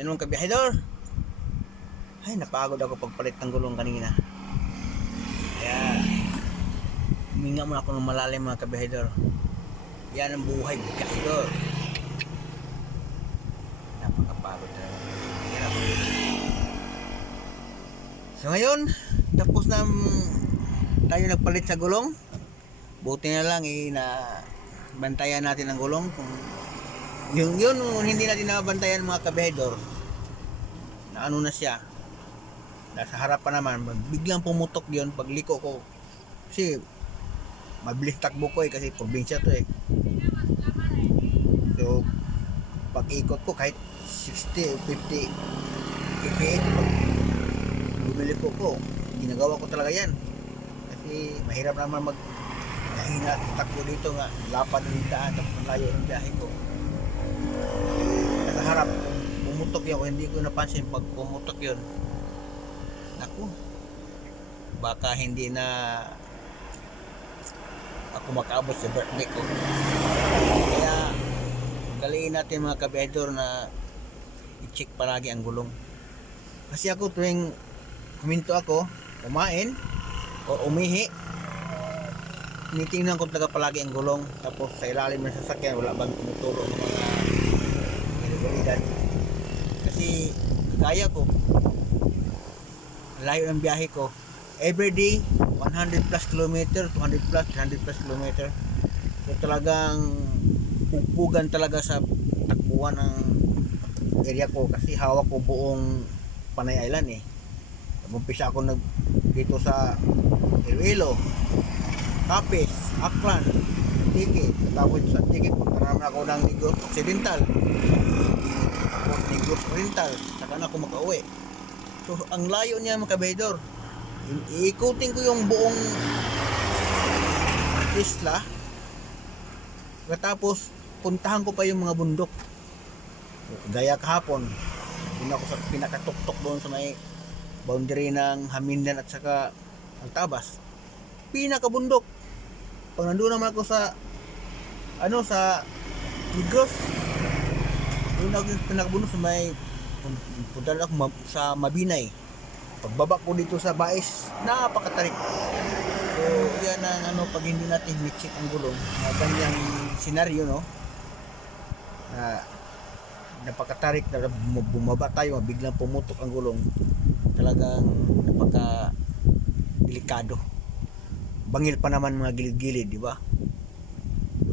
Yan mga kabihedor. Ay, napagod ako pagpalit ng gulong kanina. Kaya, huminga muna ako ng malalim mga kabihedor. Yan ang buhay kabihedor. Napakapagod talaga. So ngayon, tapos na tayo nagpalit sa gulong. Buti na lang eh, na bantayan natin ang gulong kung yung yun hindi natin nabantayan mga kabehedor na ano na siya nasa harap pa naman biglang pumutok yun pag liko ko. Kasi mabilis takbo ko eh kasi probinsya to eh. So pag ikot ko kahit 60 50 kph pag bumili ko ko ginagawa ko talaga yan. Kasi mahirap naman mag kahina takbo dito nga lapad ng daan tapos ang layo ng biyahe ko harap pumutok yun. Hindi ko napansin pag pumutok yun. Naku baka hindi na ako makaabot sa birthday ko. Kaya galiin natin mga kabedor na i-check palagi ang gulong. Kasi ako tuwing huminto ako kumain o umihi tinitingnan ko talaga palagi ang gulong. Tapos sa ilalim ng sasakyan wala bang tumuturo ng mga ilegalidad kasi kagaya ko layo ng biyahe ko everyday 100 plus kilometer 200 plus 300 plus kilometer. So talagang pupugan talaga sa takbuhan ng area ko kasi hawak ko buong Panay Island eh. Umpisa ako nag dito sa Iloilo Capiz, Aklan, Antique. Tapos sa Antique, punta naman ako ng Negros Occidental. Tapos Negros Oriental. Saka na ako makauwi. So, ang layo niya mga kabedor. I- Iikutin ko yung buong isla. Tapos, puntahan ko pa yung mga bundok. Gaya kahapon. Doon ako sa pinakatuktok doon sa may boundary ng Hamindan at saka ang Tabas. Pinakabundok pag nandun naman ako sa ano sa Negros doon ako pinakabuno sa may punta ako ma- sa Mabinay. Pagbaba ko dito sa Baes napakatarik. So yan ang ano pag hindi natin check ang gulong na ganyang senaryo no? Na napakatarik na bum- bumaba tayo biglang pumutok ang gulong. Talagang napaka delikado bangil pa naman mga gilid-gilid, di ba?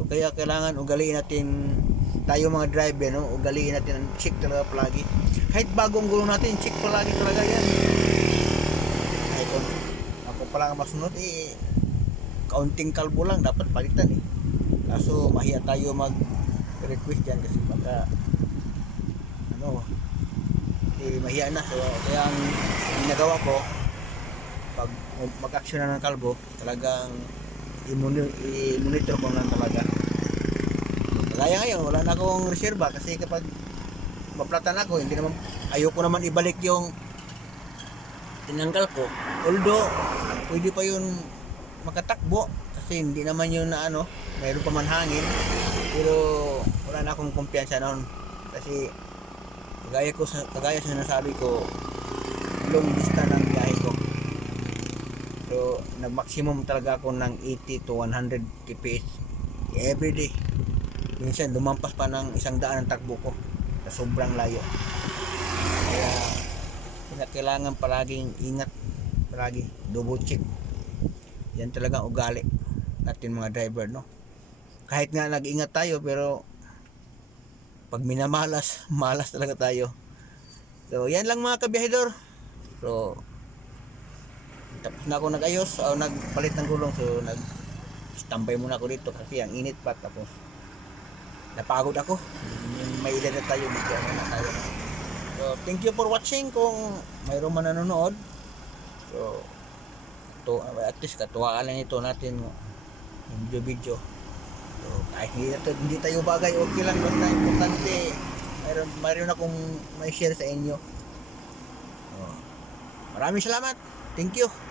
Kaya kailangan ugaliin natin tayo mga driver, no? Ugaliin natin ang check talaga palagi. Kahit bagong gulong natin, check palagi talaga yan. Ay, kung ako pa lang ang masunod, eh, kaunting kalbo lang, dapat palitan eh. Kaso, mahiya tayo mag-request yan kasi baka, ano, eh, mahiya na. So, kaya ang ginagawa ko, pag mag-action na ng kalbo, talagang i-monitor ko lang talaga. Kaya ngayon, wala na akong reserva kasi kapag maplatan ako, hindi naman, ayoko naman ibalik yung tinanggal ko. Although, pwede pa yun makatakbo kasi hindi naman yun na ano, mayroon pa man hangin. Pero wala na akong kumpiyansa noon kasi kagaya ko sa kagaya sa sinasabi ko long distance ang So, nag-maximum talaga ako ng 80 to 100 kph every day. Minsan, lumampas pa ng isang daan ang takbo ko sa sobrang layo. Kaya, kailangan palaging ingat, palagi, double check. Yan talaga ugali natin mga driver, no? Kahit nga nag-ingat tayo, pero pag minamalas, malas talaga tayo. So, yan lang mga kabiyahidor. So, tapos na ako nag-ayos o nagpalit ng gulong so nag standby muna ako dito kasi ang init pa tapos napagod ako. May edad tayo bigyan na tayo. So thank you for watching. Kung mayroon man nanonood so to at least katuwaan lang ito natin video video. So kahit hindi, hindi tayo bagay okay lang basta importante mayroon, mayroon akong may share sa inyo. So, maraming salamat. Thank you